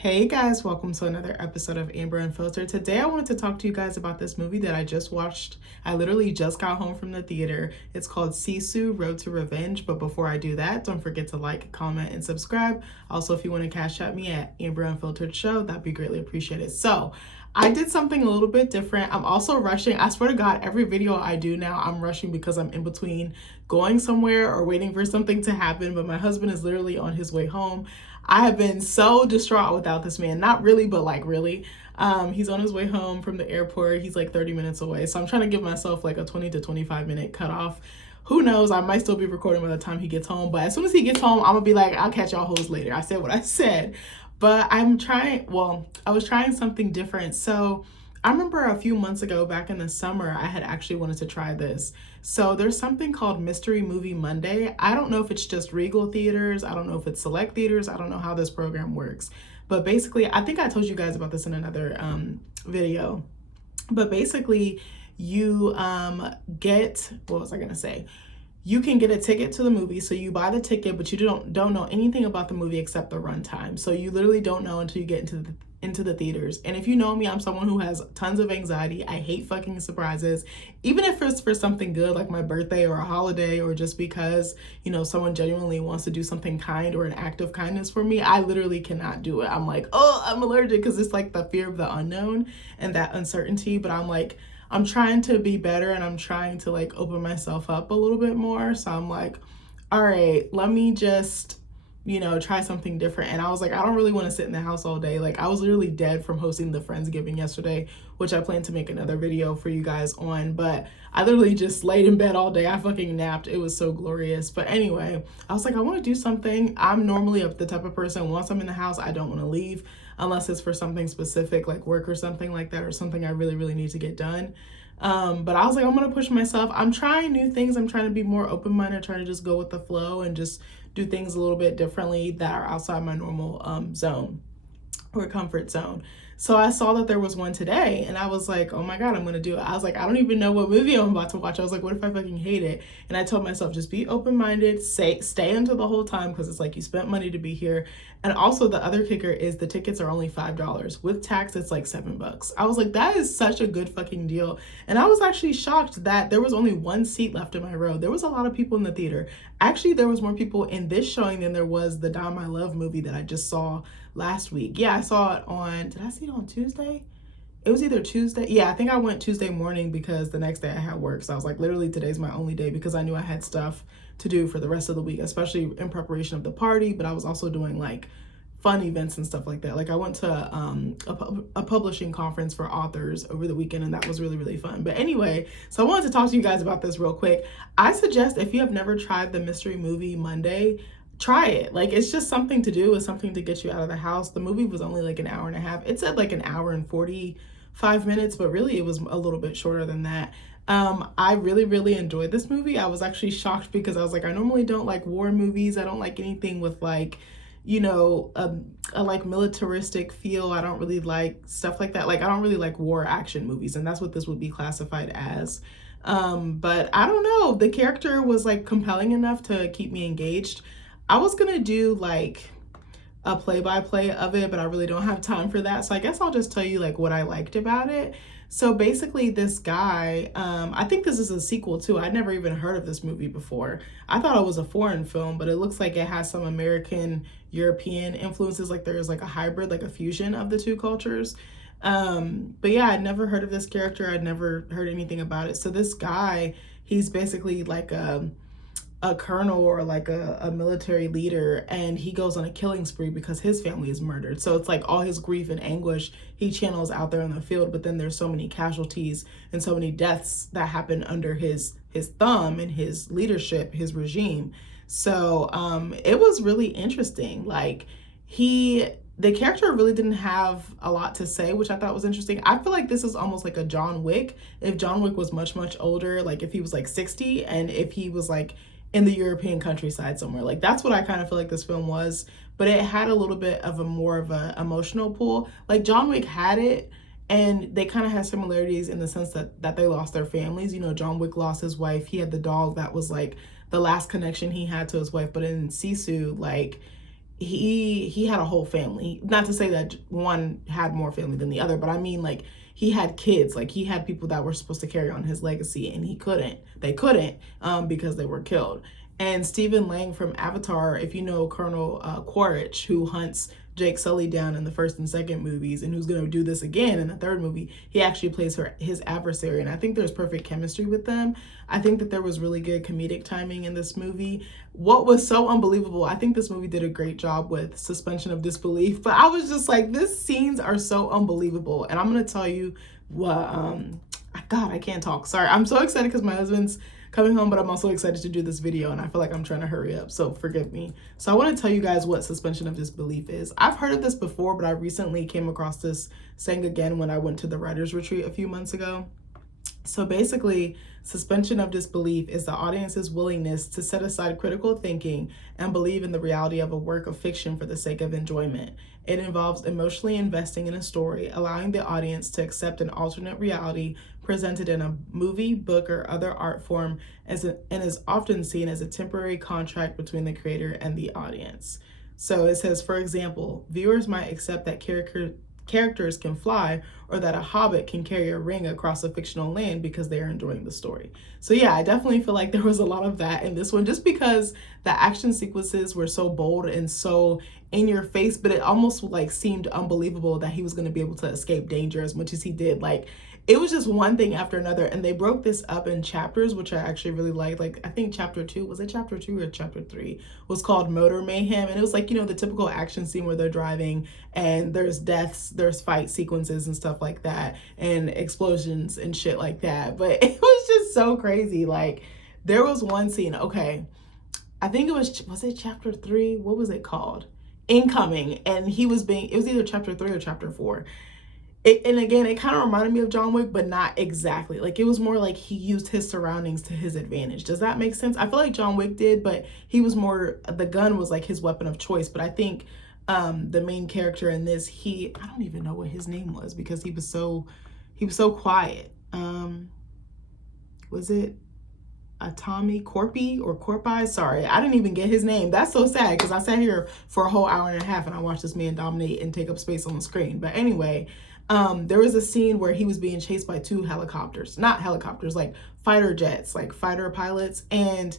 Hey guys, welcome to another episode of Amber Unfiltered. Today I wanted to talk to you guys about this movie that I just watched. I literally just got home from the theater. It's called Sisu Road to Revenge. But before I do that, don't forget to like, comment, and subscribe. Also, if you want to cash at me at Amber Unfiltered Show, that'd be greatly appreciated. So I did something a little bit different. I'm also rushing. I swear to God, every video I do now, I'm rushing because I'm in between going somewhere or waiting for something to happen. But my husband is literally on his way home. I have been so distraught without this man. Not really, but like really. He's on his way home from the airport. He's like 30 minutes away. So I'm trying to give myself like a 20 to 25 minute cutoff. Who knows? I might still be recording by the time he gets home. But as soon as he gets home, I'm going to be like, I'll catch y'all hoes later. I said what I said. But I was trying something different. So I remember a few months ago, back in the summer, I had actually wanted to try this. So there's something called Mystery Movie Monday. I don't know if it's just Regal theaters. I don't know if it's select theaters. I don't know how this program works. But basically, I think I told you guys about this in another video. But basically, you get, what was I going to say? You can get a ticket to the movie. So you buy the ticket, but you don't know anything about the movie except the runtime. So you literally don't know until you get into the theaters. And if you know me, I'm someone who has tons of anxiety. I hate fucking surprises. Even if it's for something good like my birthday or a holiday, or just because, you know, someone genuinely wants to do something kind or an act of kindness for me, I literally cannot do it. I'm like, oh, I'm allergic, because it's like the fear of the unknown and that uncertainty. But I'm like, I'm trying to be better, and I'm trying to like open myself up a little bit more. So I'm like, all right, let me just, you know, try something different. And I was like, I don't really want to sit in the house all day. Like, I was literally dead from hosting the Friendsgiving yesterday, which I plan to make another video for you guys on. But I literally just laid in bed all day. I fucking napped. It was so glorious. But anyway, I was like, I want to do something. I'm normally the type of person, once I'm in the house, I don't want to leave unless it's for something specific like work or something like that, or something I really, really need to get done. But I was like, I'm going to push myself. I'm trying new things. I'm trying to be more open-minded, trying to just go with the flow and just do things a little bit differently that are outside my normal zone or comfort zone. So I saw that there was one today, and I was like, oh my God, I'm going to do it. I was like, I don't even know what movie I'm about to watch. I was like, what if I fucking hate it? And I told myself, just be open-minded, stay until the whole time, because it's like you spent money to be here. And also the other kicker is the tickets are only $5. With tax, it's like $7. I was like, that is such a good fucking deal. And I was actually shocked that there was only one seat left in my row. There was a lot of people in the theater. Actually, there was more people in this showing than there was the Dom I Love movie that I just saw last week. Yeah, I saw it did I see it on Tuesday? It was either Tuesday. Yeah, I think I went Tuesday morning because the next day I had work. So I was like, literally today's my only day, because I knew I had stuff to do for the rest of the week, especially in preparation of the party. But I was also doing like fun events and stuff like that. Like I went to a publishing conference for authors over the weekend, and that was really, really fun. But anyway, so I wanted to talk to you guys about this real quick. I suggest, if you have never tried the Mystery Movie Monday, try it. Like, it's just something to do. It's something to get you out of the house. The movie was only like an hour and a half. It said like an hour and 45 minutes, but really it was a little bit shorter than that. I really, really enjoyed this movie. I was actually shocked because I was like, I normally don't like war movies. I don't like anything with like, you know, a like militaristic feel. I don't really like stuff like that. Like, I don't really like war action movies, and that's what this would be classified as. But I don't know. The character was like compelling enough to keep me engaged. I was gonna do like a play-by-play of it, but I really don't have time for that. So I guess I'll just tell you like what I liked about it. So basically this guy, I think this is a sequel too. I'd never even heard of this movie before. I thought it was a foreign film, but it looks like it has some American European influences. Like there's like a hybrid, like a fusion of the two cultures. But yeah, I'd never heard of this character. I'd never heard anything about it. So this guy, he's basically like a colonel or like a military leader, and he goes on a killing spree because his family is murdered. So it's like all his grief and anguish he channels out there in the field, but then there's so many casualties and so many deaths that happen under his thumb and his leadership, his regime. So it was really interesting. Like the character really didn't have a lot to say, which I thought was interesting. I feel like this is almost like a John Wick. If John Wick was much, much older, like if he was like 60, and if he was like in the European countryside somewhere. Like that's what I kind of feel like this film was, but it had a little bit of a more of a emotional pull. Like John Wick had it, and they kind of had similarities in the sense that they lost their families. You know, John Wick lost his wife. He had the dog that was like the last connection he had to his wife. But in Sisu, like he had a whole family. Not to say that one had more family than the other, but I mean, like, he had kids. Like, he had people that were supposed to carry on his legacy, and they couldn't, because they were killed. And Stephen Lang from Avatar, if you know Colonel Quaritch, who hunts Jake Sully down in the first and second movies, and who's going to do this again in the third movie, he actually plays his adversary, and I think there's perfect chemistry with them. I think that there was really good comedic timing in this movie. What was so unbelievable, I think this movie did a great job with suspension of disbelief, but I was just like, these scenes are so unbelievable. And I'm going to tell you what, God, I can't talk. Sorry. I'm so excited because my husband's coming home, but I'm also excited to do this video, and I feel like I'm trying to hurry up, so forgive me. So I want to tell you guys what suspension of disbelief is. I've heard of this before, but I recently came across this saying again when I went to the writer's retreat a few months ago. So basically, suspension of disbelief is the audience's willingness to set aside critical thinking and believe in the reality of a work of fiction for the sake of enjoyment. It involves emotionally investing in a story, allowing the audience to accept an alternate reality presented in a movie, book, or other art form, and is often seen as a temporary contract between the creator and the audience. So it says, for example, viewers might accept that characters can fly, or that a hobbit can carry a ring across a fictional land because they are enjoying the story. So yeah, I definitely feel like there was a lot of that in this one, just because the action sequences were so bold and so in your face, but it almost like seemed unbelievable that he was going to be able to escape danger as much as he did. Like, it was just one thing after another, and they broke this up in chapters, which I actually really liked. Like, I think chapter 2, was it chapter 2 or chapter 3, was called Motor Mayhem, and it was like, you know, the typical action scene where they're driving and there's deaths, there's fight sequences and stuff like that, and explosions and shit like that. But it was just so crazy. Like, there was one scene, okay, I think it was it chapter 3? What was it called? Incoming. And it was either chapter 3 or chapter 4. And again, it kind of reminded me of John Wick, but not exactly. Like, it was more like he used his surroundings to his advantage. Does that make sense? I feel like John Wick did, but he was more, the gun was like his weapon of choice. But I think the main character in this, I don't even know what his name was because he was so quiet. Was it Tommy Corpy or Corpi? Sorry, I didn't even get his name. That's so sad because I sat here for a whole hour and a half and I watched this man dominate and take up space on the screen. But anyway, there was a scene where he was being chased by 2 helicopters, not helicopters, like fighter jets, like fighter pilots. And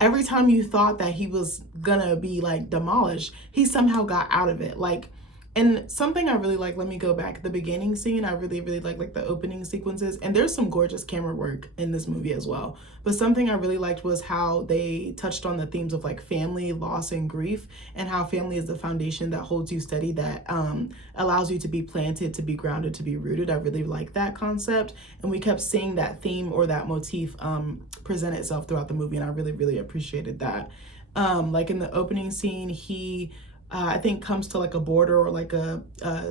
every time you thought that he was gonna be like demolished, he somehow got out of it. Like, and something I really like, let me go back, the beginning scene, I really like the opening sequences, and there's some gorgeous camera work in this movie as well. But something I really liked was how they touched on the themes of like family, loss, and grief, and how family is the foundation that holds you steady, that allows you to be planted, to be grounded, to be rooted. I really like that concept, and we kept seeing that theme or that motif present itself throughout the movie, and I really appreciated that. Like in the opening scene, he I think comes to like a border or like a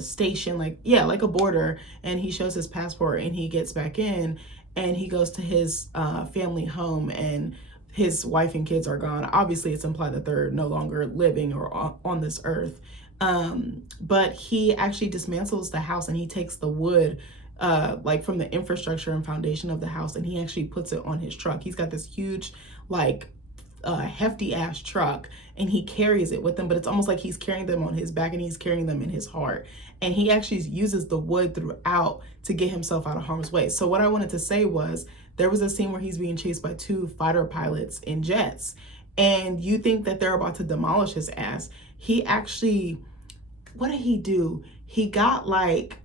station, like, yeah, like a border, and he shows his passport and he gets back in and he goes to his family home, and his wife and kids are gone. Obviously it's implied that they're no longer living or on this earth, but he actually dismantles the house and he takes the wood like from the infrastructure and foundation of the house, and he actually puts it on his truck. He's got this huge, like, hefty ass truck, and he carries it with him, but it's almost like he's carrying them on his back and he's carrying them in his heart, and he actually uses the wood throughout to get himself out of harm's way. So what I wanted to say was, there was a scene where he's being chased by 2 fighter pilots in jets, and you think that they're about to demolish his ass. He actually, what did he do? He got like,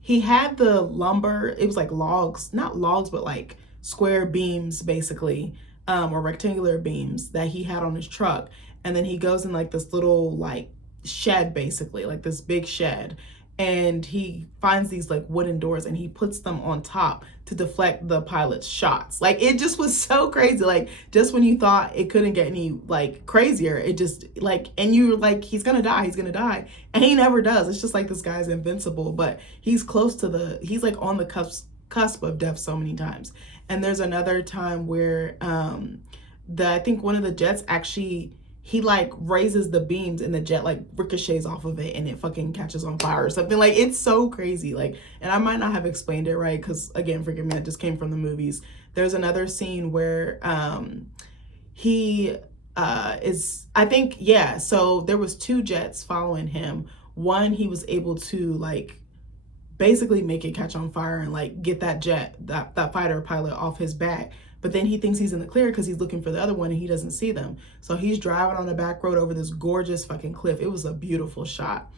he had the lumber, it was like logs, not logs, but like square beams basically, or rectangular beams that he had on his truck. And then he goes in like this little like shed, basically like this big shed, and he finds these like wooden doors and he puts them on top to deflect the pilot's shots. Like, it just was so crazy. Like, just when you thought it couldn't get any like crazier, it just like, and you were like, he's gonna die, and he never does. It's just like, this guy's invincible, but he's close to he's like on the cusp of death so many times. And there's another time where I think one of the jets actually, he like raises the beams and the jet like ricochets off of it and it fucking catches on fire or something. Like, it's so crazy. Like, and I might not have explained it right because, again, forgive me, it just came from the movies. There's another scene where he is, I think, yeah, so there was 2 jets following him. One, he was able to like basically make it catch on fire and like get that jet, that fighter pilot off his back. But then he thinks he's in the clear because he's looking for the other one and he doesn't see them. So he's driving on the back road over this gorgeous fucking cliff. It was a beautiful shot.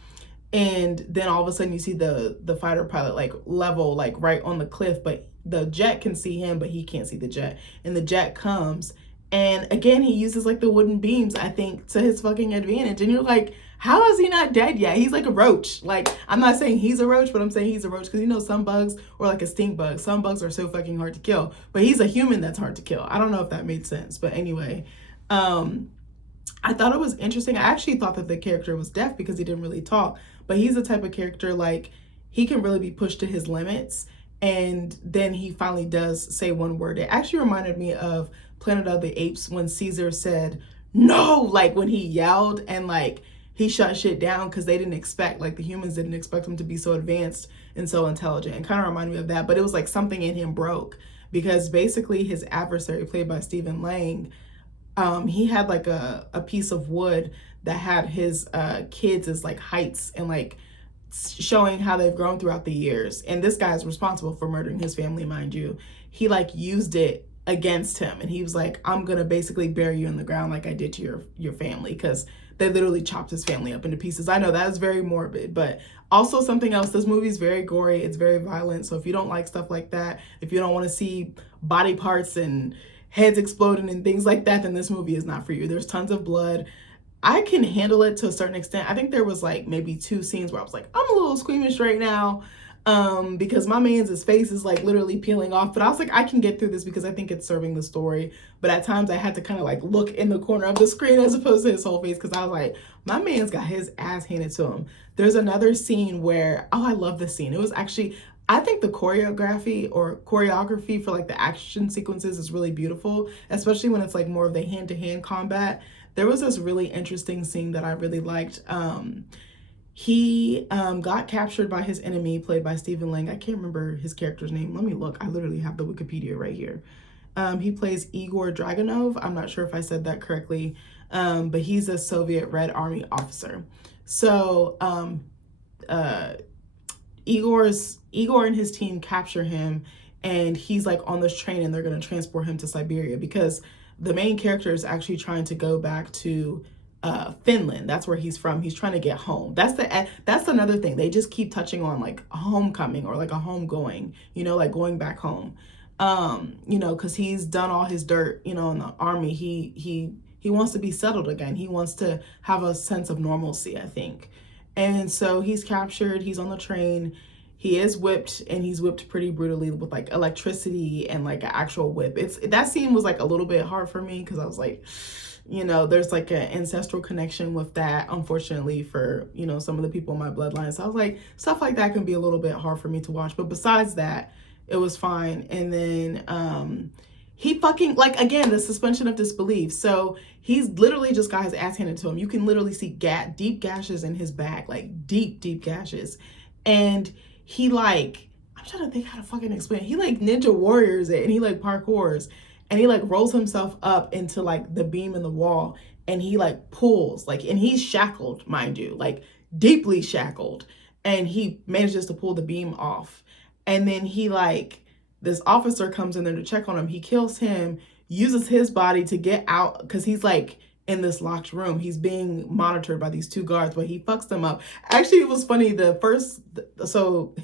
And then all of a sudden you see the fighter pilot like level like right on the cliff, but the jet can see him, but he can't see the jet. And the jet comes, and again he uses like the wooden beams, I think, to his fucking advantage. And you're like, how is he not dead yet? He's like a roach. Like, I'm not saying he's a roach, but I'm saying he's a roach because, you know, some bugs, or like a stink bug, some bugs are so fucking hard to kill. But he's a human that's hard to kill. I don't know if that made sense, but anyway, I thought it was interesting. I actually thought that the character was deaf because he didn't really talk, but he's the type of character like he can really be pushed to his limits, and then he finally does say one word. It actually reminded me of Planet of the Apes when Caesar said no, like when he yelled and like he shut shit down because they didn't expect, like the humans didn't expect him to be so advanced and so intelligent. And kind of reminded me of that, but it was like something in him broke because basically his adversary, played by Stephen Lang, he had like a piece of wood that had his kids as like heights and like showing how they've grown throughout the years. And this guy is responsible for murdering his family, mind you. He like used it against him, and he was like, I'm gonna basically bury you in the ground like I did to your family, because they literally chopped his family up into pieces. I know that is very morbid, but also something else, this movie is very gory, it's very violent. So if you don't like stuff like that, if you don't want to see body parts and heads exploding and things like that, then this movie is not for you. There's tons of blood. I can handle it to a certain extent. I think there was like maybe 2 scenes where I was like, I'm a little squeamish right now, because my man's face is like literally peeling off. But I was like, I can get through this because I think it's serving the story. But at times I had to kind of like look in the corner of the screen as opposed to his whole face, because I was like, my man's got his ass handed to him. There's another scene where, oh, I love this scene. It was actually, I think the choreography for like the action sequences is really beautiful, especially when it's like more of the hand-to-hand combat. There was this really interesting scene that I really liked. He got captured by his enemy, played by Stephen Lang. I can't remember his character's name. Let me look. I literally have the Wikipedia right here. He plays Igor Dragunov. I'm not sure if I said that correctly, but he's a Soviet Red Army officer. So Igor and his team capture him, and he's like on this train, and they're going to transport him to Siberia because the main character is actually trying to go back to Finland. That's where he's from. He's trying to get home. That's another thing. They just keep touching on like a homecoming or like a homegoing, you know, like going back home. You know, because he's done all his dirt, you know, in the army. He wants to be settled again. He wants to have a sense of normalcy, I think. And so he's captured, he's on the train, he is whipped, and he's whipped pretty brutally with like electricity and like an actual whip. That scene was like a little bit hard for me because I was like, you know, there's like an ancestral connection with that, unfortunately, for, you know, some of the people in my bloodline. So I was like, stuff like that can be a little bit hard for me to watch. But besides that, it was fine. And then he fucking, like, again, the suspension of disbelief. So he's literally just got his ass handed to him. You can literally see deep gashes in his back, like deep gashes. And he like, I'm trying to think how to fucking explain it. He like ninja warriors it, and he like parkours, and he like rolls himself up into like the beam in the wall, and he like pulls, like, and he's shackled, mind you, like deeply shackled. And he manages to pull the beam off. And then he like, this officer comes in there to check on him. He kills him, uses his body to get out because he's like in this locked room. He's being monitored by these 2 guards, but he fucks them up. Actually, it was funny. So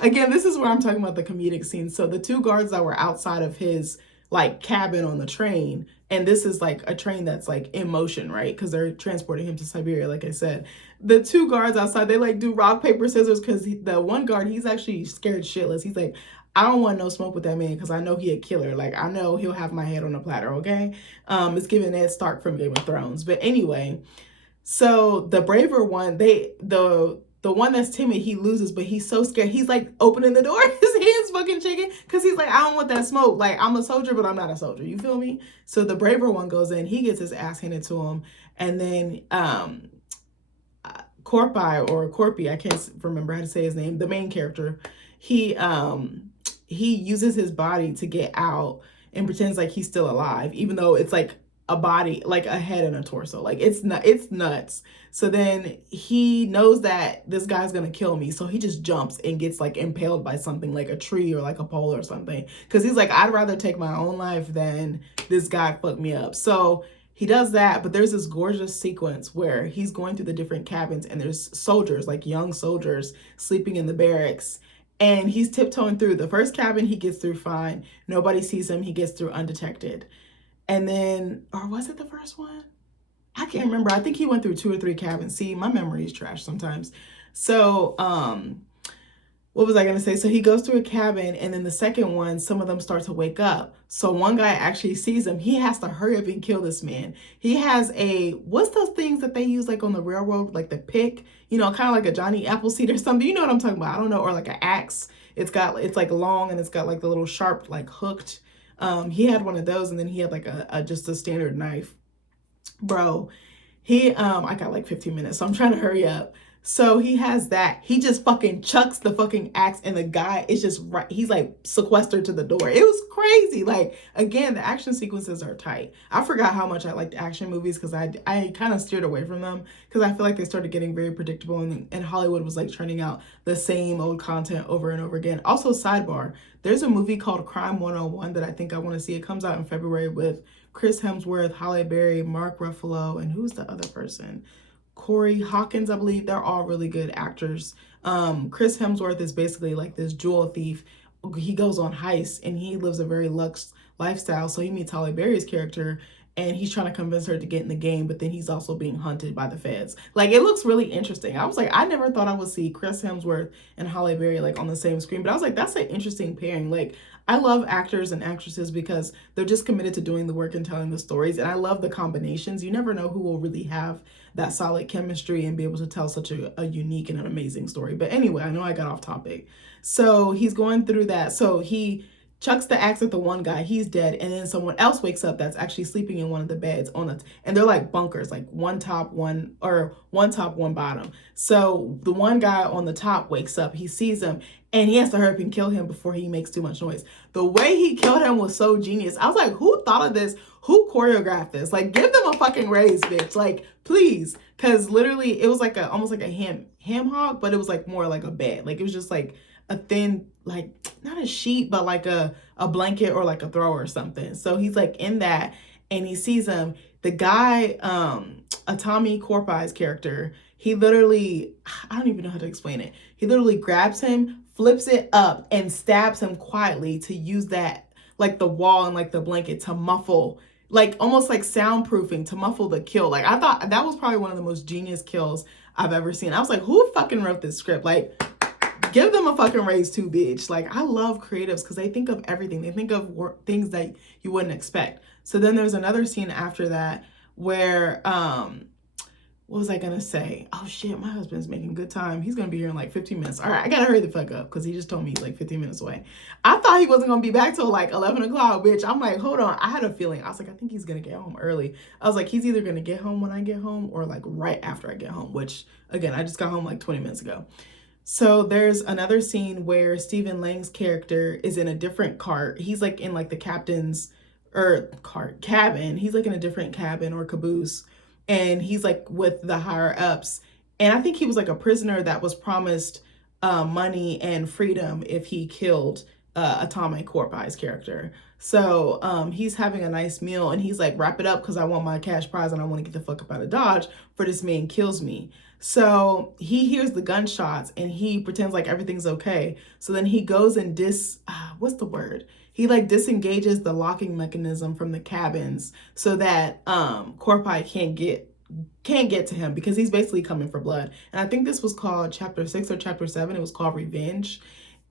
again, this is where I'm talking about the comedic scenes. So the 2 guards that were outside of his like cabin on the train, and this is like a train that's like in motion, right? Because they're transporting him to Siberia, like I said. The 2 guards outside, they like do rock, paper, scissors, because the one guard, he's actually scared shitless. He's like, I don't want no smoke with that man because I know he a killer. Like, I know he'll have my head on a platter, okay? It's giving Ned Stark from Game of Thrones. But anyway, so the braver one, the one that's timid, he loses, but he's so scared. He's like opening the door, his hands fucking shaking, because he's like, I don't want that smoke. Like, I'm a soldier, but I'm not a soldier. You feel me? So the braver one goes in, he gets his ass handed to him. And then Corpy, I can't remember how to say his name, the main character, he uses his body to get out and pretends like he's still alive, even though it's like a body, like a head and a torso. Like it's nuts. So then he knows that this guy's gonna kill me, so he just jumps and gets like impaled by something like a tree or like a pole or something. Because he's like, I'd rather take my own life than this guy fuck me up. So he does that, but there's this gorgeous sequence where he's going through the different cabins and there's soldiers, like young soldiers, sleeping in the barracks. And he's tiptoeing through. The first cabin, he gets through fine. Nobody sees him. He gets through undetected. And then, or was it the first one? I can't remember. I think he went through 2 or 3 cabins. See, my memory is trash sometimes. So, what was I going to say? So he goes through a cabin, and then the second one, some of them start to wake up. So one guy actually sees him. He has to hurry up and kill this man. He has what's those things that they use like on the railroad, like the pick, you know, kind of like a Johnny Appleseed or something. You know what I'm talking about? I don't know. Or like an axe. It's like long and it's got like the little sharp, like hooked. He had one of those, and then he had like just a standard knife. Bro, I got like 15 minutes, so I'm trying to hurry up. So he has that. He just fucking chucks the fucking axe, and the guy is just right. He's like sequestered to the door. It was crazy. Like, again, the action sequences are tight. I forgot how much I liked action movies because I kind of steered away from them because I feel like they started getting very predictable, and Hollywood was like churning out the same old content over and over again. Also, sidebar, there's a movie called Crime 101 that I think I want to see. It comes out in February with Chris Hemsworth, Halle Berry, Mark Ruffalo, and who's the other person? Corey Hawkins, I believe. They're all really good actors. Chris Hemsworth is basically like this jewel thief. He goes on heists and he lives a very luxe lifestyle. So he meets Halle Berry's character and he's trying to convince her to get in the game, but then he's also being hunted by the feds. Like, it looks really interesting. I was like, I never thought I would see Chris Hemsworth and Halle Berry like on the same screen, but I was like, that's an interesting pairing. Like, I love actors and actresses because they're just committed to doing the work and telling the stories. And I love the combinations. You never know who will really have that solid chemistry and be able to tell such a unique and an amazing story. But anyway, I know I got off topic. So he's going through that. So he chucks the axe at the one guy, he's dead, and then someone else wakes up that's actually sleeping in one of the beds and they're like bunkers, like one top, one bottom. So the one guy on the top wakes up, he sees him, and he has to hurry up and kill him before he makes too much noise. The way he killed him was so genius. I was like, who thought of this? Who choreographed this? Like, give them a fucking raise, bitch. Like, please. Because literally, it was like almost like a ham hock, but it was like more like a bed. Like, it was just like a thin, like, not a sheet, but like a blanket or like a throw or something. So he's like in that, and he sees him. The guy, Tommy Corpai's character, he literally, I don't even know how to explain it. He literally grabs him, flips it up, and stabs him quietly to use that, like the wall and like the blanket to muffle, like almost like soundproofing to muffle the kill. Like, I thought that was probably one of the most genius kills I've ever seen. I was like, who fucking wrote this script? Like, give them a fucking raise too, bitch. Like, I love creatives because they think of everything. They think of things that you wouldn't expect. So then there's another scene after that where, what was I gonna say? Oh shit, my husband's making good time. He's gonna be here in like 15 minutes. All right, I gotta hurry the fuck up because he just told me he's like 15 minutes away. I thought he wasn't gonna be back till like 11 o'clock, bitch. I'm like, hold on. I had a feeling. I was like, I think he's gonna get home early. I was like, he's either gonna get home when I get home or like right after I get home, which again, I just got home like 20 minutes ago. So there's another scene where Stephen Lang's character is in a different cart. He's like in like the captain's cabin. He's like in a different cabin or caboose. And he's like with the higher ups. And I think he was like a prisoner that was promised money and freedom if he killed Tommy Corpai's character. So he's having a nice meal and he's like, wrap it up because I want my cash prize and I want to get the fuck up out of Dodge for this man kills me. So he hears the gunshots and he pretends like everything's okay. So then he goes and what's the word? He like disengages the locking mechanism from the cabins so that Corpai can't get to him because he's basically coming for blood. And I think this was called chapter 6 or chapter 7. It was called Revenge.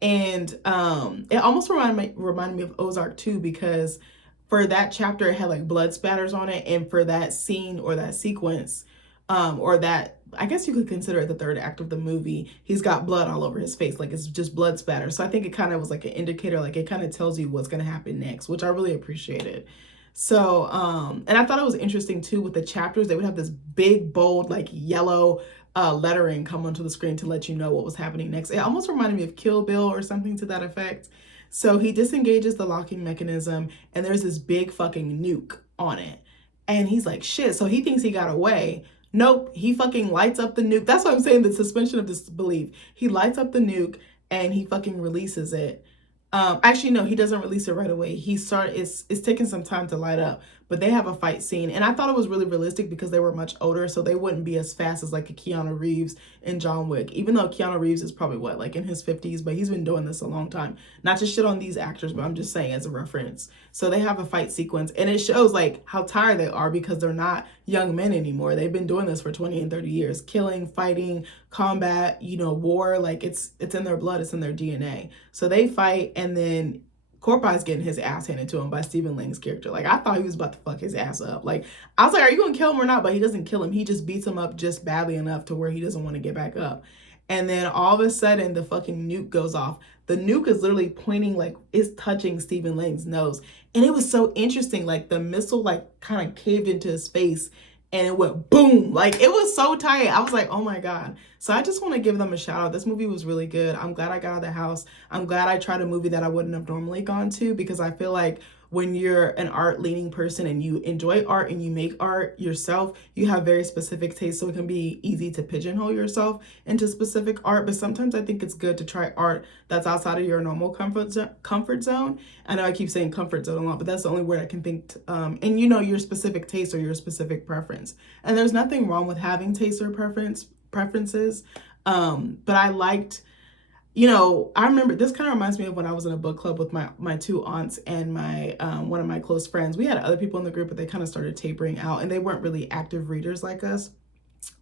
And it almost reminded me of Ozark too, because for that chapter it had like blood spatters on it, and for that scene or that sequence or that, I guess you could consider it the third act of the movie, he's got blood all over his face, like it's just blood spatter. So I think it kind of was like an indicator, like it kind of tells you what's going to happen next, which I really appreciated. So and I thought it was interesting too with the chapters, they would have this big bold like yellow lettering come onto the screen to let you know what was happening next. It almost reminded me of Kill Bill or something to that effect. So he disengages the locking mechanism and there's this big fucking nuke on it. And he's like, shit. So he thinks he got away. Nope. He fucking lights up the nuke. That's what I'm saying, the suspension of disbelief. He lights up the nuke and he fucking releases it. Actually, no, he doesn't release it right away. It's taking some time to light up, but they have a fight scene. And I thought it was really realistic because they were much older, so they wouldn't be as fast as like a Keanu Reeves and John Wick. Even though Keanu Reeves is probably what, like in his 50s, but he's been doing this a long time. Not to shit on these actors, but I'm just saying as a reference. So they have a fight sequence and it shows like how tired they are because they're not young men anymore. They've been doing this for 20 and 30 years, killing, fighting, combat, war, like it's in their blood, it's in their DNA. So they fight, and then Corpai's getting his ass handed to him by Stephen Lang's character. Like, I thought he was about to fuck his ass up. Like, I was like, are you gonna kill him or not? But he doesn't kill him. He just beats him up just badly enough to where he doesn't want to get back up. And then all of a sudden, the fucking nuke goes off. The nuke is literally pointing, like, it's touching Stephen Lang's nose. And it was so interesting. Like, the missile, like, kind of caved into his face and it went boom. Like, it was so tight. I was like, oh my God. So I just want to give them a shout out. This movie was really good. I'm glad I got out of the house. I'm glad I tried a movie that I wouldn't have normally gone to, because I feel like when you're an art leaning person and you enjoy art and you make art yourself, you have very specific tastes. So it can be easy to pigeonhole yourself into specific art. But sometimes I think it's good to try art that's outside of your normal comfort zone. I know I keep saying comfort zone a lot, but that's the only word I can think. And your specific taste or your specific preference. And there's nothing wrong with having taste or preferences. But I liked, I remember this kind of reminds me of when I was in a book club with my two aunts and my one of my close friends. We had other people in the group, but they kind of started tapering out and they weren't really active readers like us.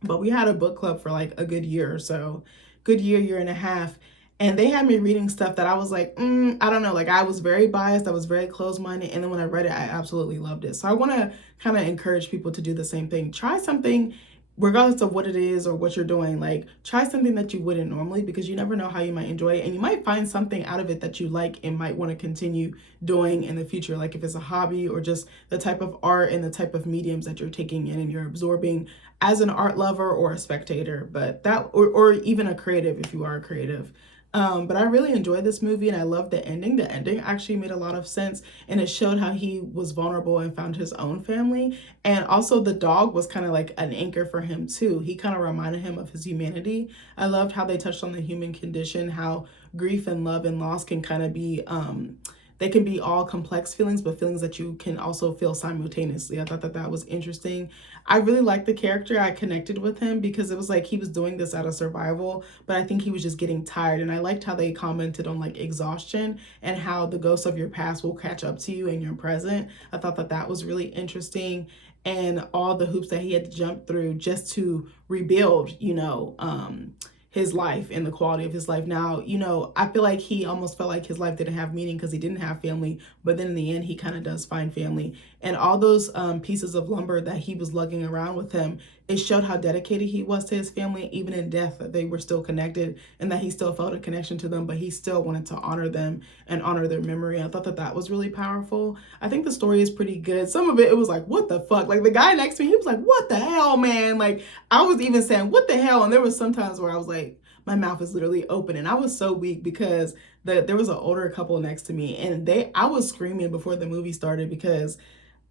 But we had a book club for like a good year or so, year and a half. And they had me reading stuff that I was like, I don't know. Like, I was very biased. I was very closed-minded. And then when I read it, I absolutely loved it. So I want to kind of encourage people to do the same thing. Try something regardless of what it is or what you're doing. Like, try something that you wouldn't normally, because you never know how you might enjoy it, and you might find something out of it that you like and might want to continue doing in the future. Like if it's a hobby or just the type of art and the type of mediums that you're taking in and you're absorbing as an art lover or a spectator, but that or even a creative if you are a creative. But I really enjoyed this movie and I loved the ending. The ending actually made a lot of sense, and it showed how he was vulnerable and found his own family. And also the dog was kind of like an anchor for him too. He kind of reminded him of his humanity. I loved how they touched on the human condition, how grief and love and loss can kind of be, they can be all complex feelings, but feelings that you can also feel simultaneously. I thought that was interesting. I really liked the character. I connected with him because it was like he was doing this out of survival, but I think he was just getting tired. And I liked how they commented on like exhaustion and how the ghosts of your past will catch up to you in your present. I thought that was really interesting, and all the hoops that he had to jump through just to rebuild, his life and the quality of his life. Now, I feel like he almost felt like his life didn't have meaning because he didn't have family, but then in the end, he kind of does find family. And all those pieces of lumber that he was lugging around with him, it showed how dedicated he was to his family, even in death, that they were still connected and that he still felt a connection to them, but he still wanted to honor them and honor their memory. I thought that was really powerful. I think the story is pretty good. Some of it was like, what the fuck? Like the guy next to me, he was like, what the hell, man? Like I was even saying, what the hell? And there was some times where I was like, my mouth is literally open, and I was so weak because there was an older couple next to me, and I was screaming before the movie started because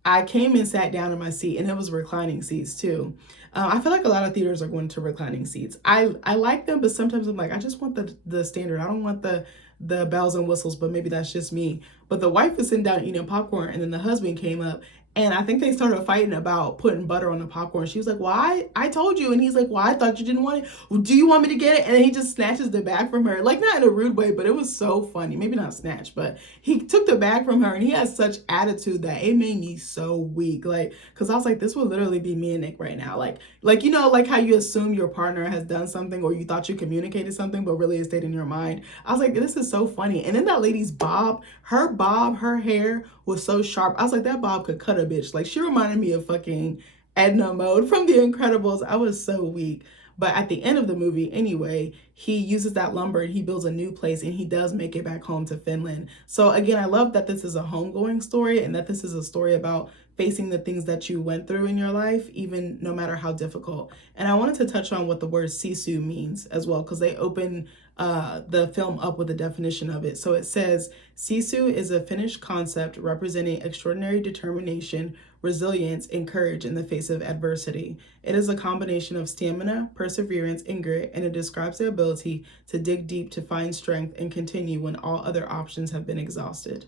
I came and sat down in my seat, and it was reclining seats too. I feel like a lot of theaters are going to reclining seats. I like them, but sometimes I'm like, I just want the standard. I don't want the bells and whistles, but maybe that's just me. But the wife was sitting down eating popcorn, and then the husband came up, and I think they started fighting about putting butter on the popcorn. She was like, well, I told you. And he's like, well, I thought you didn't want it. Well, do you want me to get it? And then he just snatches the bag from her. Like, not in a rude way, but it was so funny. Maybe not snatch, but he took the bag from her, and he has such attitude that it made me so weak. Like, because I was like, this would literally be me and Nick right now. Like like how you assume your partner has done something or you thought you communicated something, but really it stayed in your mind. I was like, this is so funny. And then that lady's bob, her hair was so sharp. I was like, that bob could cut a bitch. Like, she reminded me of fucking Edna Mode from The Incredibles. I was so weak. But at the end of the movie, anyway, he uses that lumber and he builds a new place, and he does make it back home to Finland. So again, I love that this is a homegoing story, and that this is a story about facing the things that you went through in your life, even no matter how difficult. And I wanted to touch on what the word sisu means as well, because they open the film up with a definition of it. So it says, sisu is a Finnish concept representing extraordinary determination, resilience, and courage in the face of adversity. It is a combination of stamina, perseverance, and grit, and it describes the ability to dig deep to find strength and continue when all other options have been exhausted.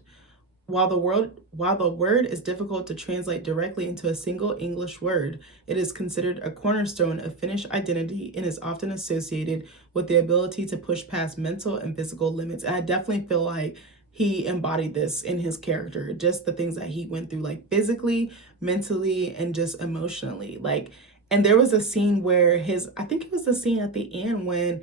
While the word is difficult to translate directly into a single English word, it is considered a cornerstone of Finnish identity and is often associated with the ability to push past mental and physical limits. And I definitely feel like he embodied this in his character, just the things that he went through, like physically, mentally, and just emotionally. And there was a scene where I think it was the scene at the end when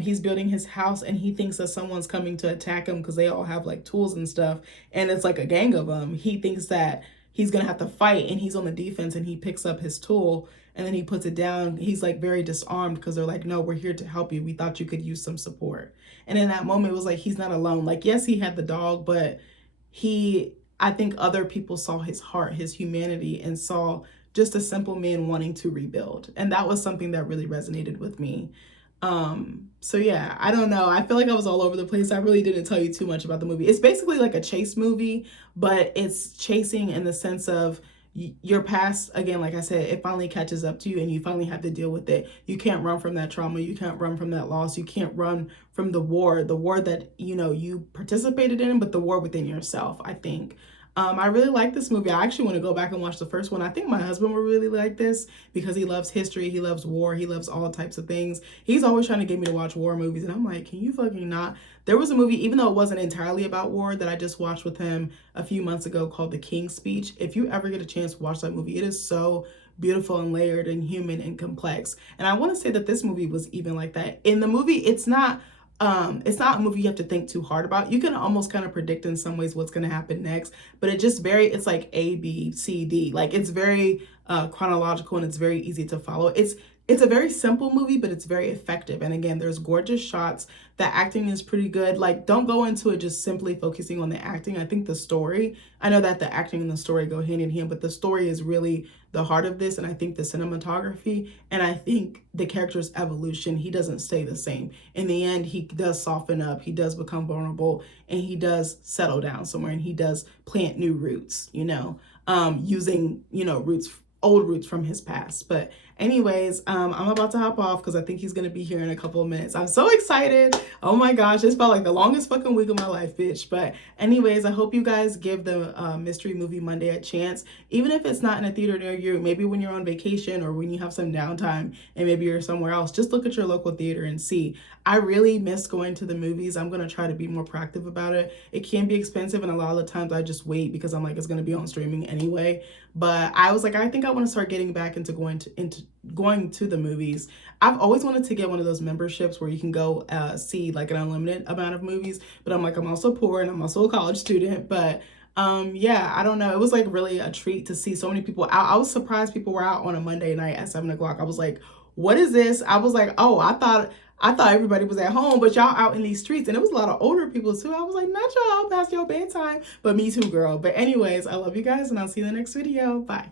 he's building his house and he thinks that someone's coming to attack him because they all have like tools and stuff, and it's like a gang of them. He thinks that he's gonna have to fight, and he's on the defense, and he picks up his tool and then he puts it down. He's like very disarmed because they're like, no, we're here to help you. We thought you could use some support. And in that moment, it was like he's not alone. Like, yes, he had the dog, but I think other people saw his heart, his humanity, and saw just a simple man wanting to rebuild. And that was something that really resonated with me. So yeah, I don't know. I feel like I was all over the place. I really didn't tell you too much about the movie. It's basically like a chase movie, but it's chasing in the sense of your past. Again, like I said, it finally catches up to you and you finally have to deal with it. You can't run from that trauma. You can't run from that loss. You can't run from the war that, you participated in, but the war within yourself, I think. I really like this movie. I actually want to go back and watch the first one. I think my husband will really like this because he loves history, he loves war, he loves all types of things. He's always trying to get me to watch war movies, and I'm like, can you fucking not? There was a movie, even though it wasn't entirely about war, that I just watched with him a few months ago called The King's Speech. If you ever get a chance to watch that movie, it is so beautiful and layered and human and complex. And I want to say that this movie was even like that. In the movie, it's not a movie you have to think too hard about. You can almost kind of predict in some ways what's going to happen next, but it's like A, B, C, D. Like, it's very chronological and it's very easy to follow. It's a very simple movie, but it's very effective. And again, there's gorgeous shots. The acting is pretty good. Like, don't go into it just simply focusing on the acting. I think the story, I know that the acting and the story go hand in hand, but the story is really the heart of this. And I think the cinematography, and I think the character's evolution, he doesn't stay the same. In the end, he does soften up, he does become vulnerable, and he does settle down somewhere, and he does plant new roots, using, old roots from his past. But anyways, I'm about to hop off because I think he's gonna be here in a couple of minutes. I'm so excited. Oh my gosh, this felt like the longest fucking week of my life, bitch. But anyways, I hope you guys give the Mystery Movie Monday a chance, even if it's not in a theater near you. Maybe when you're on vacation or when you have some downtime and maybe you're somewhere else, just look at your local theater and see. I really miss going to the movies. I'm gonna try to be more proactive about it. It can be expensive, and a lot of the times I just wait because I'm like, it's gonna be on streaming anyway. But I was like, I think I want to start getting back into going to the movies. I've always wanted to get one of those memberships where you can go see like an unlimited amount of movies, but I'm like, I'm also poor and I'm also a college student. But yeah, I don't know. It was like really a treat to see so many people out. I was surprised people were out on a Monday night at 7 o'clock. I was like, what is this? I was like, oh, I thought everybody was at home, but y'all out in these streets. And it was a lot of older people too. I was like, not y'all past your bedtime, but me too, girl. But anyways, I love you guys and I'll see you in the next video. Bye.